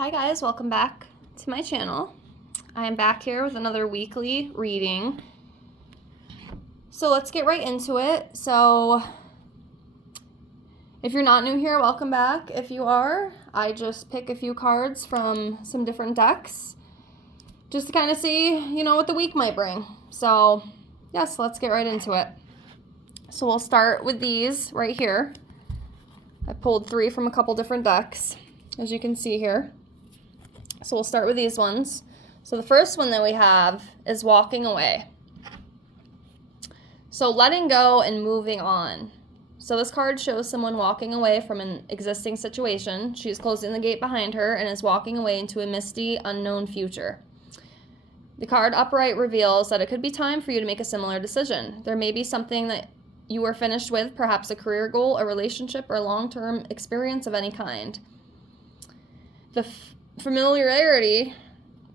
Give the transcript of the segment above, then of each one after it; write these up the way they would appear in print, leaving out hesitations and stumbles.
Hi guys, welcome back to my channel. I am back here with another weekly reading. So let's get right into it. So if you're not new here, welcome back. If you are, I just pick a few cards from some different decks just to kind of see, what the week might bring. So yes, let's get right into it. So we'll start with these right here. I pulled 3 from a couple different decks, as you can see here. So we'll start with these ones. So the first one that we have is walking away. So letting go and moving on. So this card shows someone walking away from an existing situation. She's closing the gate behind her and is walking away into a misty, unknown future. The card upright reveals that it could be time for you to make a similar decision. There may be something that you are finished with, perhaps a career goal, a relationship, or a long-term experience of any kind. The familiarity,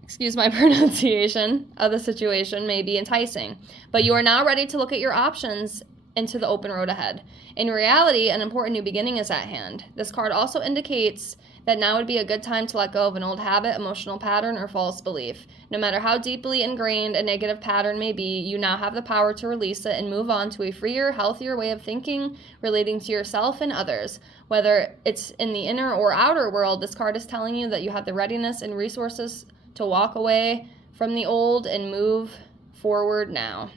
excuse my pronunciation, of the situation may be enticing, but you are now ready to look at your options into the open road ahead. In reality, an important new beginning is at hand. This card also indicates that now would be a good time to let go of an old habit, emotional pattern, or false belief. No matter how deeply ingrained a negative pattern may be, you now have the power to release it and move on to a freer, healthier way of thinking relating to yourself and others. Whether it's in the inner or outer world, this card is telling you that you have the readiness and resources to walk away from the old and move forward now.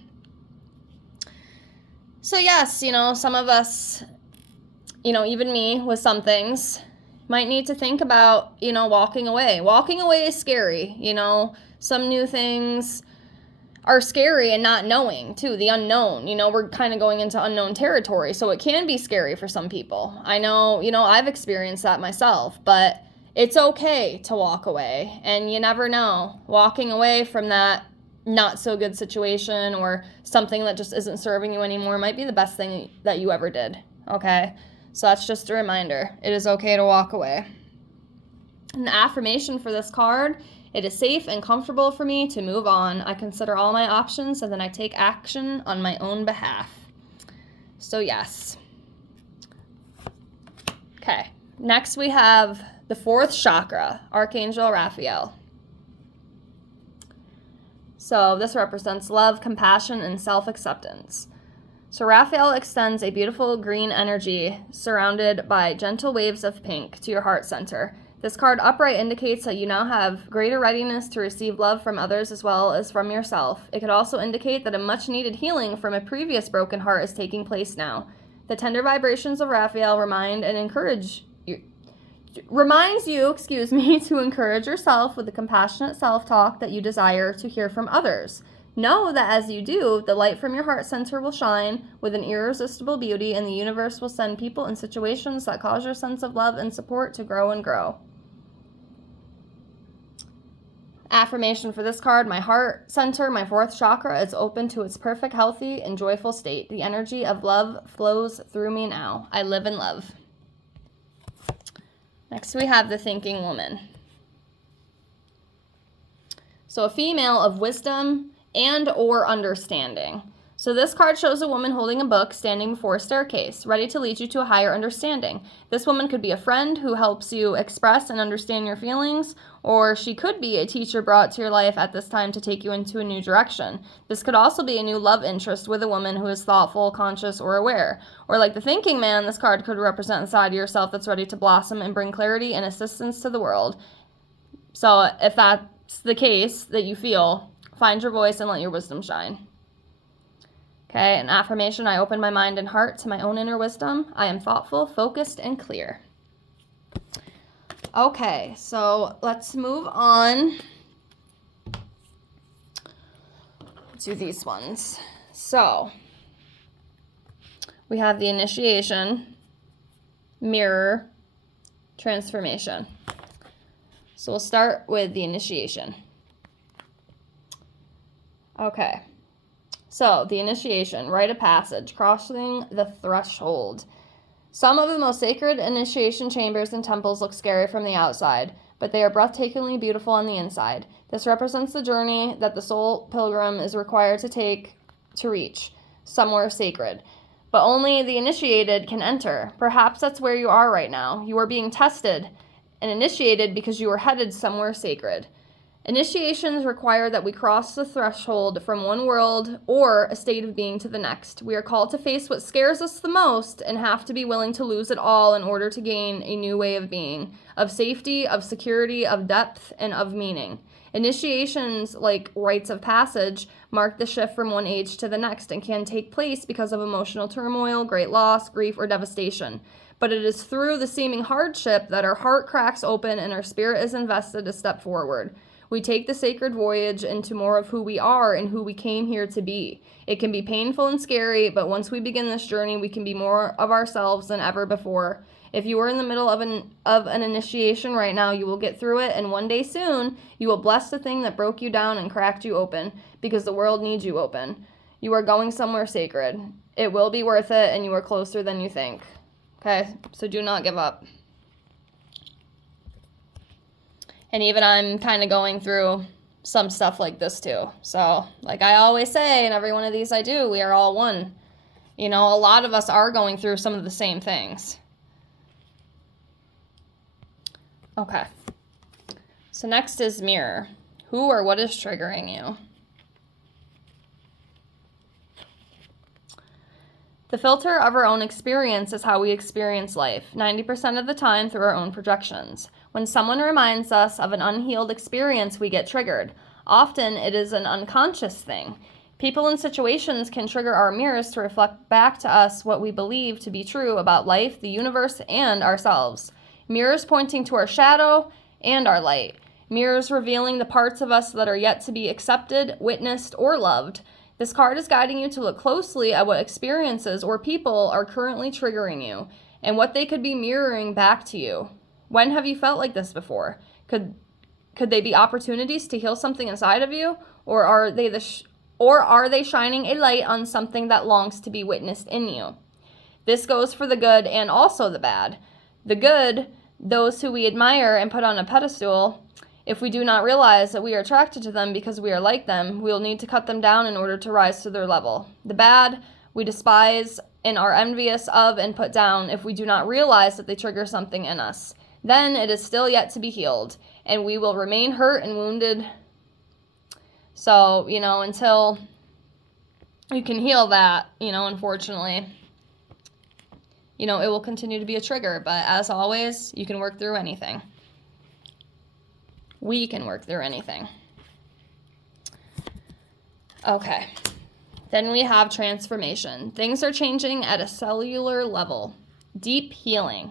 So yes, some of us, even me with some things, might need to think about, walking away. Walking away is scary, Some new things are scary and not knowing, too, the unknown. We're kind of going into unknown territory, so it can be scary for some people. I know, I've experienced that myself, but it's okay to walk away, and you never know. Walking away from that not so good situation or something that just isn't serving you anymore might be the best thing that you ever did, okay? So that's just a reminder. It is okay to walk away. And the affirmation for this card: it is safe and comfortable for me to move on. I consider all my options and then I take action on my own behalf. So yes. Okay, next we have the 4th chakra, Archangel Raphael. So this represents love, compassion, and self-acceptance. So Raphael extends a beautiful green energy surrounded by gentle waves of pink to your heart center. This card upright indicates that you now have greater readiness to receive love from others as well as from yourself. It could also indicate that a much-needed healing from a previous broken heart is taking place now. The tender vibrations of Raphael reminds you to encourage yourself with the compassionate self-talk that you desire to hear from others. Know that as you do, the light from your heart center will shine with an irresistible beauty, and the universe will send people and situations that cause your sense of love and support to grow and grow. Affirmation for this card: my heart center, my 4th chakra, is open to its perfect, healthy, and joyful state. The energy of love flows through me now. I live in love. Next we have the Thinking Woman. So a female of wisdom and or understanding. So this card shows a woman holding a book standing before a staircase, ready to lead you to a higher understanding. This woman could be a friend who helps you express and understand your feelings, or she could be a teacher brought to your life at this time to take you into a new direction. This could also be a new love interest with a woman who is thoughtful, conscious, or aware. Or like the thinking man, this card could represent a side of yourself that's ready to blossom and bring clarity and assistance to the world. So if that's the case that you feel, find your voice and let your wisdom shine. Okay, an affirmation: I open my mind and heart to my own inner wisdom. I am thoughtful, focused, and clear. Okay, so let's move on to these ones. So we have the initiation, mirror, transformation. So we'll start with the initiation. Okay. So, the initiation, rite of passage, crossing the threshold. Some of the most sacred initiation chambers and temples look scary from the outside, but they are breathtakingly beautiful on the inside. This represents the journey that the soul pilgrim is required to take to reach somewhere sacred. But only the initiated can enter. Perhaps that's where you are right now. You are being tested and initiated because you are headed somewhere sacred. Initiations require that we cross the threshold from one world or a state of being to the next. We are called to face what scares us the most and have to be willing to lose it all in order to gain a new way of being, of safety, of security, of depth, and of meaning. Initiations, like rites of passage, mark the shift from one age to the next and can take place because of emotional turmoil, great loss, grief, or devastation. But it is through the seeming hardship that our heart cracks open and our spirit is invested to step forward. We take the sacred voyage into more of who we are and who we came here to be. It can be painful and scary, but once we begin this journey, we can be more of ourselves than ever before. If you are in the middle of an initiation right now, you will get through it, and one day soon, you will bless the thing that broke you down and cracked you open, because the world needs you open. You are going somewhere sacred. It will be worth it, and you are closer than you think. Okay, so do not give up. And even I'm kind of going through some stuff like this too. So, like I always say, in every one of these I do, we are all one. You know, a lot of us are going through some of the same things. Okay. So next is mirror. Who or what is triggering you? The filter of our own experience is how we experience life, 90% of the time through our own projections. When someone reminds us of an unhealed experience, we get triggered. Often, it is an unconscious thing. People and situations can trigger our mirrors to reflect back to us what we believe to be true about life, the universe, and ourselves. Mirrors pointing to our shadow and our light. Mirrors revealing the parts of us that are yet to be accepted, witnessed, or loved. This card is guiding you to look closely at what experiences or people are currently triggering you and what they could be mirroring back to you. When have you felt like this before? Could they be opportunities to heal something inside of you, or are they shining a light on something that longs to be witnessed in you? This goes for the good and also the bad. The good, those who we admire and put on a pedestal. If we do not realize that we are attracted to them because we are like them, we will need to cut them down in order to rise to their level. The bad, we despise and are envious of and put down if we do not realize that they trigger something in us. Then it is still yet to be healed, and we will remain hurt and wounded. So, until you can heal that, unfortunately, it will continue to be a trigger. But as always, you can work through anything. We can work through anything. Okay. Then we have transformation. Things are changing at a cellular level. Deep healing.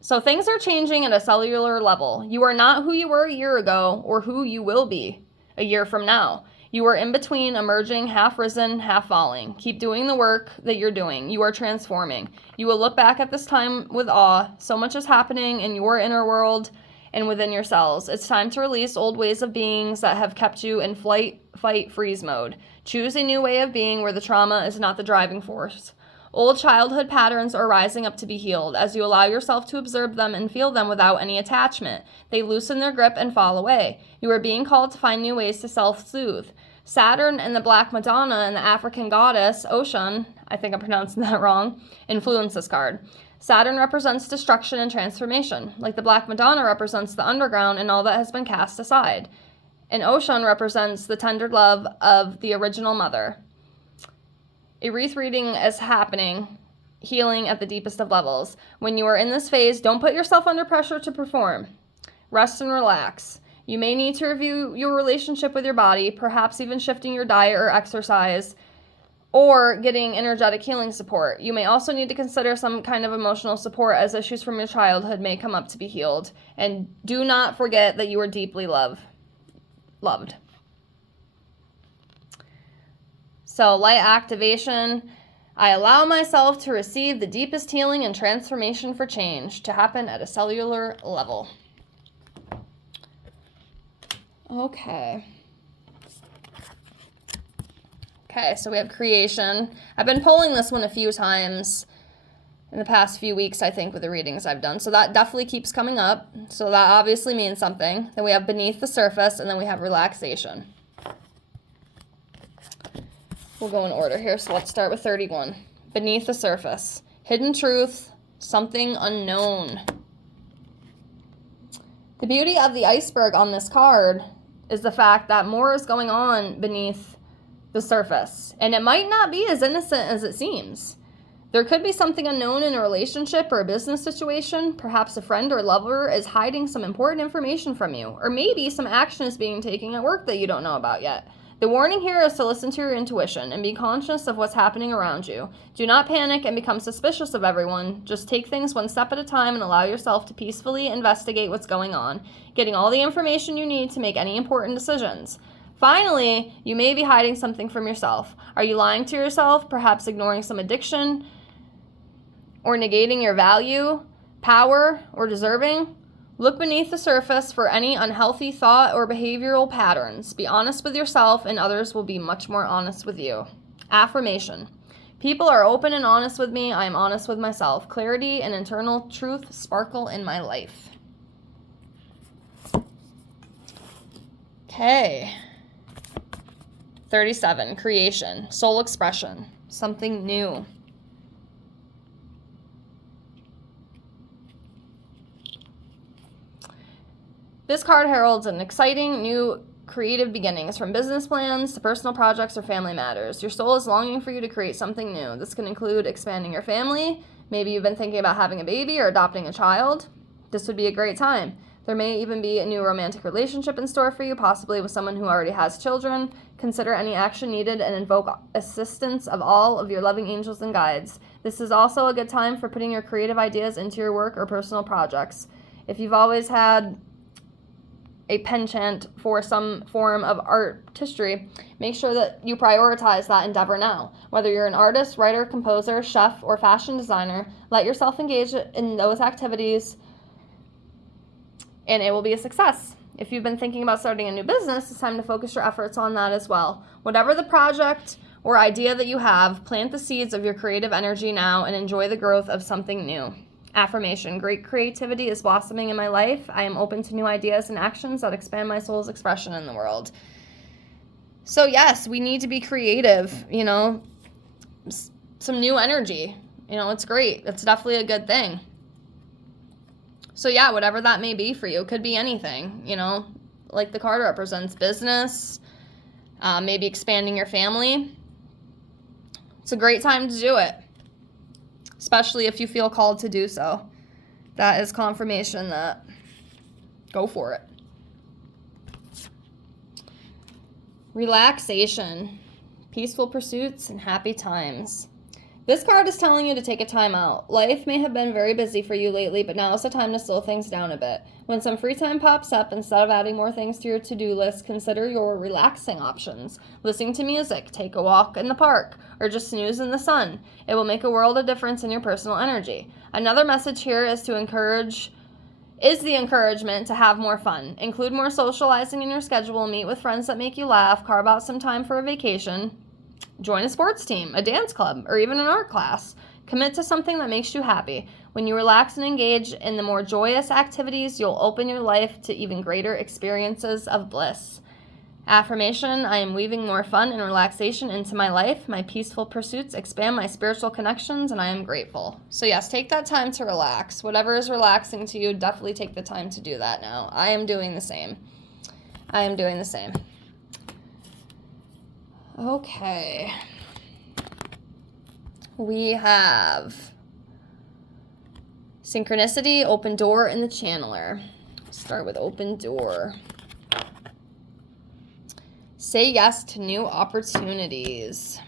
So things are changing at a cellular level. You are not who you were a year ago or who you will be a year from now. You are in between, emerging, half risen, half falling. Keep doing the work that you're doing. You are transforming. You will look back at this time with awe. So much is happening in your inner world and within yourselves. It's time to release old ways of beings that have kept you in flight, fight, freeze mode. Choose a new way of being where the trauma is not the driving force. Old childhood patterns are rising up to be healed. As you allow yourself to observe them and feel them without any attachment, they loosen their grip and fall away. You are being called to find new ways to self-soothe. Saturn and the Black Madonna and the African goddess, Oshun, I think I'm pronouncing that wrong, influence this card. Saturn represents destruction and transformation, like the Black Madonna represents the underground and all that has been cast aside. And Oshun represents the tender love of the original mother. A wreath reading is happening, healing at the deepest of levels. When you are in this phase, don't put yourself under pressure to perform. Rest and relax. You may need to review your relationship with your body, perhaps even shifting your diet or exercise, or getting energetic healing support. You may also need to consider some kind of emotional support as issues from your childhood may come up to be healed. And do not forget that you are deeply loved. So, light activation. I allow myself to receive the deepest healing and transformation for change to happen at a cellular level. Okay, so we have creation. I've been pulling this one a few times in the past few weeks, I think, with the readings I've done. So that definitely keeps coming up. So that obviously means something. Then we have beneath the surface, and then we have relaxation. We'll go in order here. So let's start with 31. Beneath the surface. Hidden truth, Something unknown. The beauty of the iceberg on this card is the fact that more is going on beneath the surface. And it might not be as innocent as it seems. There could be something unknown in a relationship or a business situation. Perhaps a friend or lover is hiding some important information from you. Or maybe some action is being taken at work that you don't know about yet. The warning here is to listen to your intuition and be conscious of what's happening around you. Do not panic and become suspicious of everyone. Just take things one step at a time and allow yourself to peacefully investigate what's going on, getting all the information you need to make any important decisions. Finally, you may be hiding something from yourself. Are you lying to yourself, perhaps ignoring some addiction, or negating your value, power, or deserving? Look beneath the surface for any unhealthy thought or behavioral patterns. Be honest with yourself, and others will be much more honest with you. Affirmation. People are open and honest with me. I am honest with myself. Clarity and internal truth sparkle in my life. Okay. 37. Creation. Soul expression. Something new. This card heralds an exciting new creative beginnings, from business plans to personal projects or family matters. Your soul is longing for you to create something new. This can include expanding your family. Maybe you've been thinking about having a baby or adopting a child. This would be a great time. There may even be a new romantic relationship in store for you, possibly with someone who already has children. Consider any action needed and invoke assistance of all of your loving angels and guides. This is also a good time for putting your creative ideas into your work or personal projects. If you've always had a penchant for some form of artistry, make sure that you prioritize that endeavor now. Whether you're an artist, writer, composer, chef, or fashion designer, let yourself engage in those activities and it will be a success. If you've been thinking about starting a new business, it's time to focus your efforts on that as well. Whatever the project or idea that you have, plant the seeds of your creative energy now and enjoy the growth of something new. Affirmation. Great creativity is blossoming in my life. I am open to new ideas and actions that expand my soul's expression in the world. So yes, we need to be creative, some new energy. It's great. It's definitely a good thing. So yeah, whatever that may be for you, it could be anything, like the card represents business, maybe expanding your family. It's a great time to do it, especially if you feel called to do so. That is confirmation that go for it. Relaxation, peaceful pursuits, and happy times. This card is telling you to take a time out. Life may have been very busy for you lately, but now is the time to slow things down a bit. When some free time pops up, instead of adding more things to your to-do list, consider your relaxing options. Listening to music, take a walk in the park, or just snooze in the sun. It will make a world of difference in your personal energy. Another message here is the encouragement to have more fun. Include more socializing in your schedule, meet with friends that make you laugh, carve out some time for a vacation. Join a sports team, a dance club, or even an art class. Commit to something that makes you happy. When you relax and engage in the more joyous activities, you'll open your life to even greater experiences of bliss. Affirmation, I am weaving more fun and relaxation into my life. My peaceful pursuits expand my spiritual connections, and I am grateful. So yes, take that time to relax. Whatever is relaxing to you, definitely take the time to do that now. I am doing the same. Okay. We have synchronicity, open door, and the channeler. Start with open door. Say yes to new opportunities.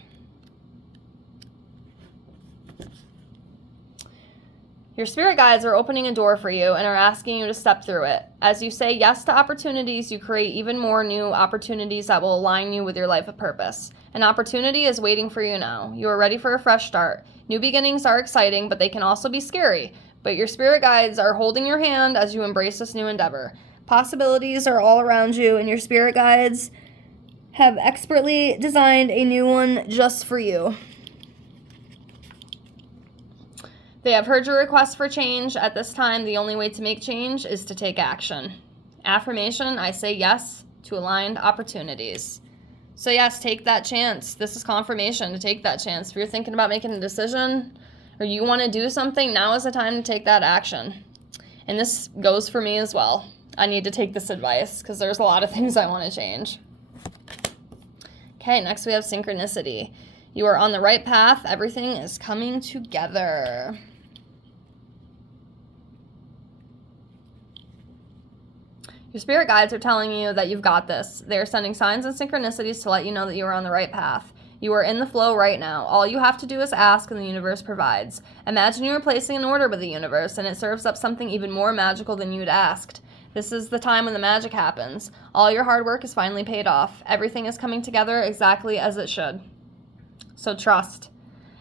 Your spirit guides are opening a door for you and are asking you to step through it. As you say yes to opportunities, you create even more new opportunities that will align you with your life of purpose. An opportunity is waiting for you now. You are ready for a fresh start. New beginnings are exciting, but they can also be scary. But your spirit guides are holding your hand as you embrace this new endeavor. Possibilities are all around you, and your spirit guides have expertly designed a new one just for you. They have heard your request for change. At this time, the only way to make change is to take action. Affirmation, I say yes to aligned opportunities. So yes, take that chance. This is confirmation to take that chance. If you're thinking about making a decision or you want to do something, now is the time to take that action. And this goes for me as well. I need to take this advice because there's a lot of things I want to change. Okay, next we have synchronicity. You are on the right path. Everything is coming together. Your spirit guides are telling you that you've got this. They are sending signs and synchronicities to let you know that you are on the right path. You are in the flow right now. All you have to do is ask, and the universe provides. Imagine you are placing an order with the universe, and it serves up something even more magical than you'd asked. This is the time when the magic happens. All your hard work is finally paid off. Everything is coming together exactly as it should. So trust.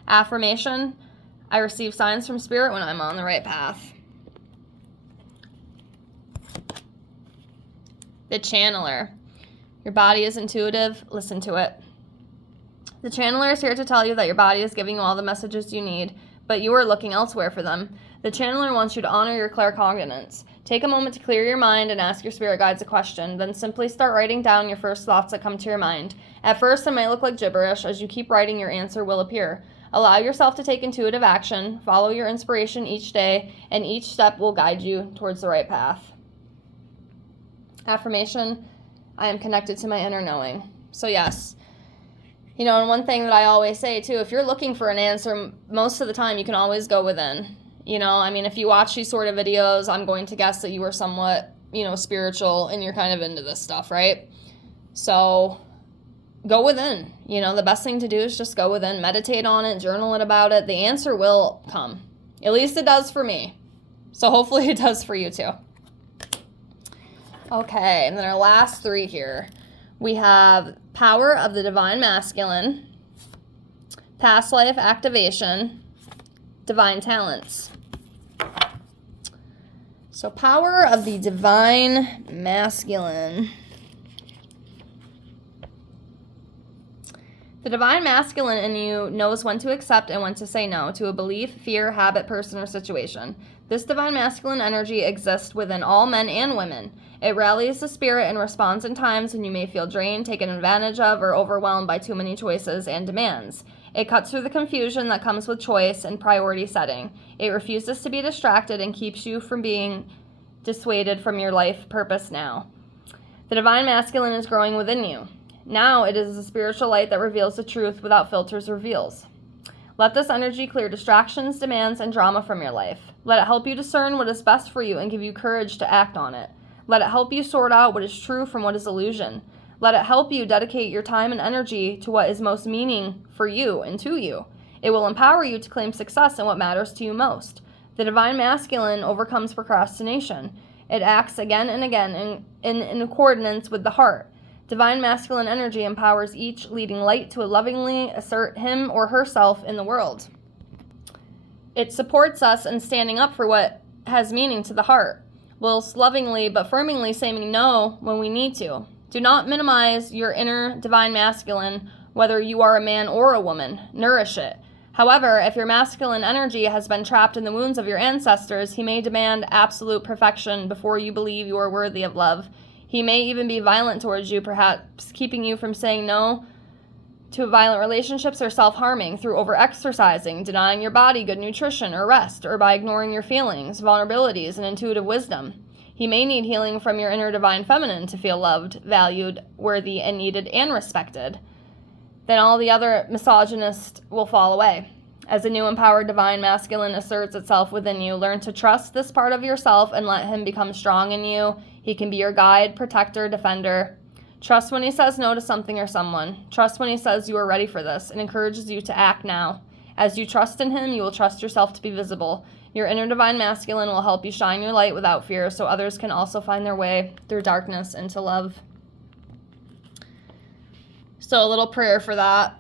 Affirmation: I receive signs from spirit when I'm on the right path. The channeler. Your body is intuitive. Listen to it. The channeler is here to tell you that your body is giving you all the messages you need, but you are looking elsewhere for them. The channeler wants you to honor your claircognizance. Take a moment to clear your mind and ask your spirit guides a question. Then simply start writing down your first thoughts that come to your mind. At first, it might look like gibberish. As you keep writing, your answer will appear. Allow yourself to take intuitive action. Follow your inspiration each day, and each step will guide you towards the right path. Affirmation: I am connected to my inner knowing. So yes, and one thing that I always say too, if you're looking for an answer, most of the time you can always go within. If you watch these sort of videos, I'm going to guess that you are somewhat, spiritual and you're kind of into this stuff, right? So go within. The best thing to do is just go within, meditate on it, journal it about it. The answer will come. At least it does for me. So hopefully it does for you too. Okay, and then our last three here. We have power of the divine masculine, past life activation, divine talents. So power of the divine masculine. The divine masculine in you knows when to accept and when to say no to a belief, fear, habit, person, or situation. This divine masculine energy exists within all men and women. It rallies the spirit and responds in times when you may feel drained, taken advantage of, or overwhelmed by too many choices and demands. It cuts through the confusion that comes with choice and priority setting. It refuses to be distracted and keeps you from being dissuaded from your life purpose now. The divine masculine is growing within you. Now it is a spiritual light that reveals the truth without filters or veils. Let this energy clear distractions, demands, and drama from your life. Let it help you discern what is best for you and give you courage to act on it. Let it help you sort out what is true from what is illusion. Let it help you dedicate your time and energy to what is most meaning for you and to you. It will empower you to claim success in what matters to you most. The divine masculine overcomes procrastination. It acts again and again in accordance with the heart. Divine masculine energy empowers each leading light to lovingly assert him or herself in the world. It supports us in standing up for what has meaning to the heart, whilst lovingly but firmly saying no when we need to. Do not minimize your inner divine masculine, whether you are a man or a woman. Nourish it. However, if your masculine energy has been trapped in the wounds of your ancestors, he may demand absolute perfection before you believe you are worthy of love. He may even be violent towards you, perhaps keeping you from saying no to violent relationships or self-harming through overexercising, denying your body good nutrition or rest, or by ignoring your feelings, vulnerabilities, and intuitive wisdom. He may need healing from your inner divine feminine to feel loved, valued, worthy, and needed and respected. Then all the other misogynist will fall away. As the new empowered divine masculine asserts itself within you, learn to trust this part of yourself and let him become strong in you. He can be your guide, protector, defender. Trust when he says no to something or someone. Trust when he says you are ready for this and encourages you to act now. As you trust in him, you will trust yourself to be visible. Your inner divine masculine will help you shine your light without fear so others can also find their way through darkness into love. So a little prayer for that.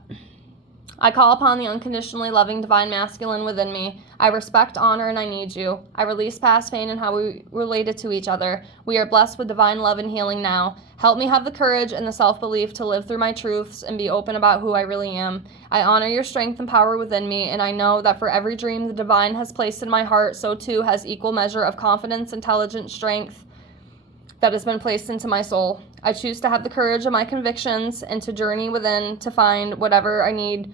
I call upon the unconditionally loving divine masculine within me. I respect, honor, and I need you. I release past pain and how we related to each other. We are blessed with divine love and healing now. Help me have the courage and the self-belief to live through my truths and be open about who I really am. I honor your strength and power within me, and I know that for every dream the divine has placed in my heart, so too has equal measure of confidence, intelligence, strength that has been placed into my soul. I choose to have the courage of my convictions and to journey within to find whatever I need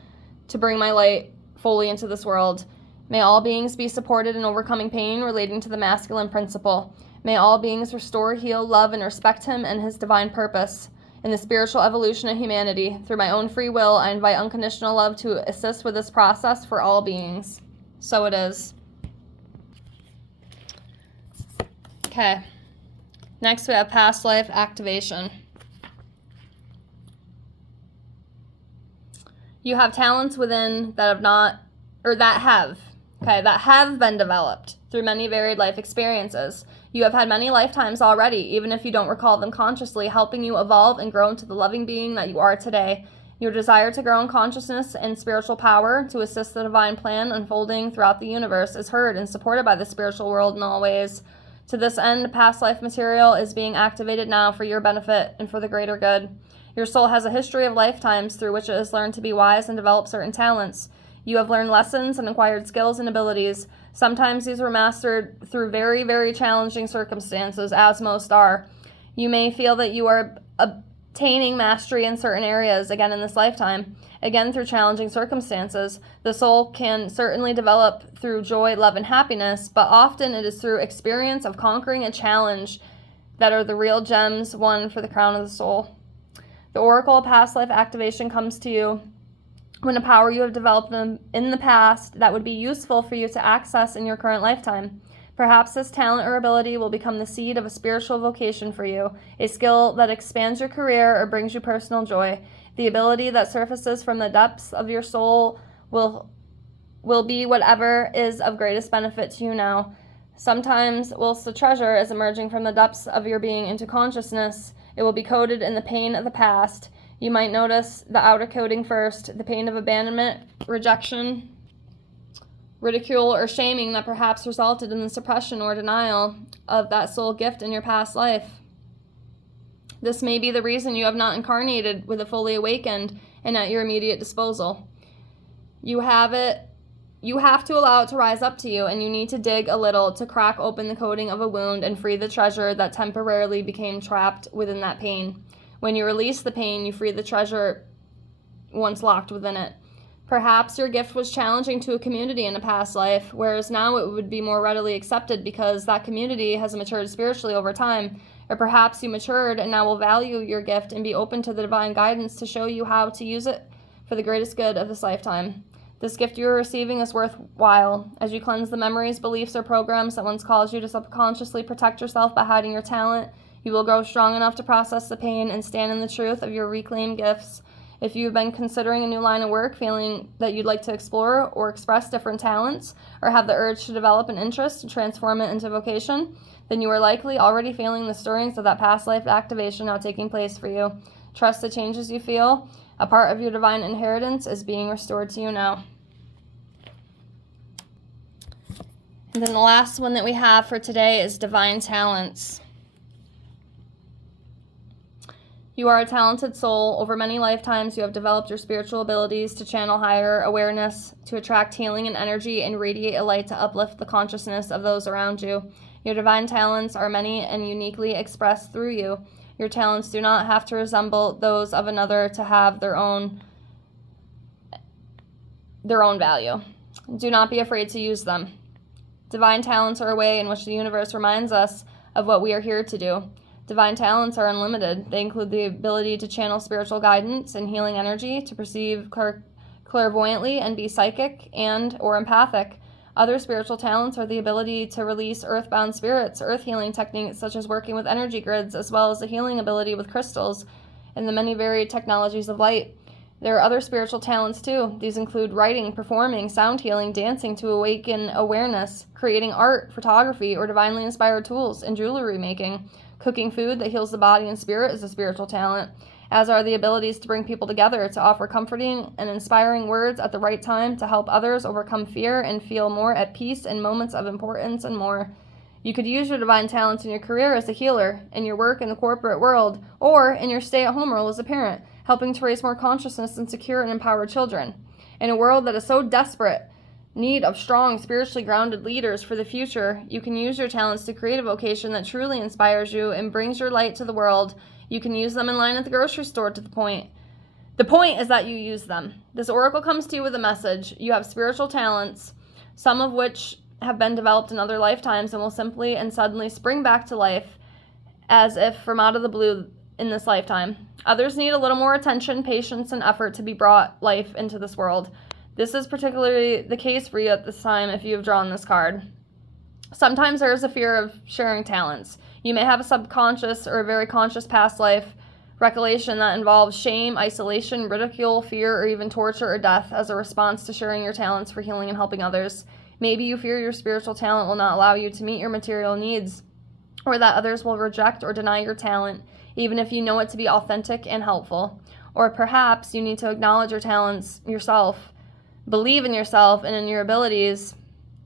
to bring my light fully into this world. May all beings be supported in overcoming pain relating to the masculine principle. May all beings restore, heal, love, and respect him and his divine purpose. In the spiritual evolution of humanity, through my own free will, I invite unconditional love to assist with this process for all beings. So it is. Okay. Next we have past life activation. You have talents within that have been developed through many varied life experiences. You have had many lifetimes already, even if you don't recall them consciously, helping you evolve and grow into the loving being that you are today. Your desire to grow in consciousness and spiritual power to assist the divine plan unfolding throughout the universe is heard and supported by the spiritual world in all ways. To this end, past life material is being activated now for your benefit and for the greater good. Your soul has a history of lifetimes through which it has learned to be wise and develop certain talents. You have learned lessons and acquired skills and abilities. Sometimes these were mastered through very, very challenging circumstances, as most are. You may feel that you are obtaining mastery in certain areas, again in this lifetime, again through challenging circumstances. The soul can certainly develop through joy, love, and happiness, but often it is through experience of conquering a challenge that are the real gems won for the crown of the soul. The oracle of past life activation comes to you when a power you have developed in the past that would be useful for you to access in your current lifetime. Perhaps this talent or ability will become the seed of a spiritual vocation for you, a skill that expands your career or brings you personal joy. The ability that surfaces from the depths of your soul will be whatever is of greatest benefit to you now. Sometimes, whilst the treasure is emerging from the depths of your being into consciousness, it will be coated in the pain of the past. You might notice the outer coating first, the pain of abandonment, rejection, ridicule, or shaming that perhaps resulted in the suppression or denial of that soul gift in your past life. This may be the reason you have not incarnated with a fully awakened and at your immediate disposal. You have to allow it to rise up to you, and you need to dig a little to crack open the coating of a wound and free the treasure that temporarily became trapped within that pain. When you release the pain, you free the treasure once locked within it. Perhaps your gift was challenging to a community in a past life, whereas now it would be more readily accepted because that community has matured spiritually over time. Or perhaps you matured and now will value your gift and be open to the divine guidance to show you how to use it for the greatest good of this lifetime. This gift you are receiving is worthwhile. As you cleanse the memories, beliefs, or programs that once caused you to subconsciously protect yourself by hiding your talent, you will grow strong enough to process the pain and stand in the truth of your reclaimed gifts. If you've been considering a new line of work, feeling that you'd like to explore or express different talents, or have the urge to develop an interest to transform it into vocation, then you are likely already feeling the stirrings of that past life activation now taking place for you. Trust the changes you feel. A part of your divine inheritance is being restored to you now. And then the last one that we have for today is divine talents. You are a talented soul. Over many lifetimes, you have developed your spiritual abilities to channel higher awareness, to attract healing and energy, and radiate a light to uplift the consciousness of those around you. Your divine talents are many and uniquely expressed through you. Your talents do not have to resemble those of another to have their own value. Do not be afraid to use them. Divine talents are a way in which the universe reminds us of what we are here to do. Divine talents are unlimited. They include the ability to channel spiritual guidance and healing energy, to perceive clairvoyantly and be psychic and or empathic. Other spiritual talents are the ability to release earthbound spirits, earth healing techniques such as working with energy grids, as well as the healing ability with crystals and the many varied technologies of light. There are other spiritual talents too. These include writing, performing, sound healing, dancing to awaken awareness, creating art, photography, or divinely inspired tools, and jewelry making. Cooking food that heals the body and spirit is a spiritual talent, as are the abilities to bring people together, to offer comforting and inspiring words at the right time, to help others overcome fear and feel more at peace in moments of importance, and more. You could use your divine talents in your career as a healer, in your work in the corporate world, or in your stay-at-home role as a parent, helping to raise more consciousness and secure and empower children. In a world that is so desperate need of strong, spiritually grounded leaders for the future, you can use your talents to create a vocation that truly inspires you and brings your light to the world. You can use them in line at the grocery store to the point. The point is that you use them. This oracle comes to you with a message. You have spiritual talents, some of which have been developed in other lifetimes and will simply and suddenly spring back to life as if from out of the blue in this lifetime. Others need a little more attention, patience, and effort to be brought life into this world. This is particularly the case for you at this time if you have drawn this card. Sometimes there is a fear of sharing talents. You may have a subconscious or a very conscious past life recollection that involves shame, isolation, ridicule, fear, or even torture or death as a response to sharing your talents for healing and helping others. Maybe you fear your spiritual talent will not allow you to meet your material needs, or that others will reject or deny your talent, even if you know it to be authentic and helpful. Or perhaps you need to acknowledge your talents yourself, believe in yourself and in your abilities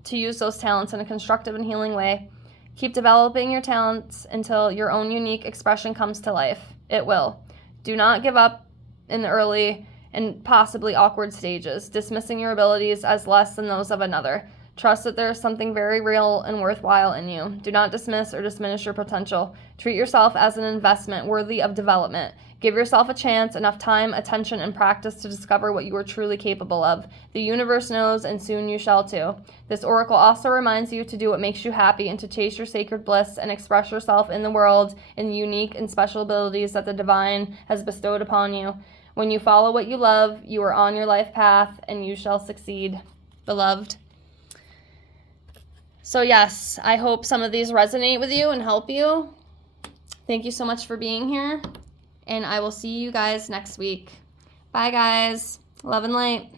to use those talents in a constructive and healing way. Keep developing your talents until your own unique expression comes to life. It will. Do not give up in the early and possibly awkward stages, dismissing your abilities as less than those of another. Trust that there is something very real and worthwhile in you. Do not dismiss or diminish your potential. Treat yourself as an investment worthy of development. Give yourself a chance, enough time, attention, and practice to discover what you are truly capable of. The universe knows, and soon you shall too. This oracle also reminds you to do what makes you happy and to chase your sacred bliss and express yourself in the world in the unique and special abilities that the divine has bestowed upon you. When you follow what you love, you are on your life path, and you shall succeed. Beloved. So yes, I hope some of these resonate with you and help you. Thank you so much for being here, and I will see you guys next week. Bye, guys. Love and light.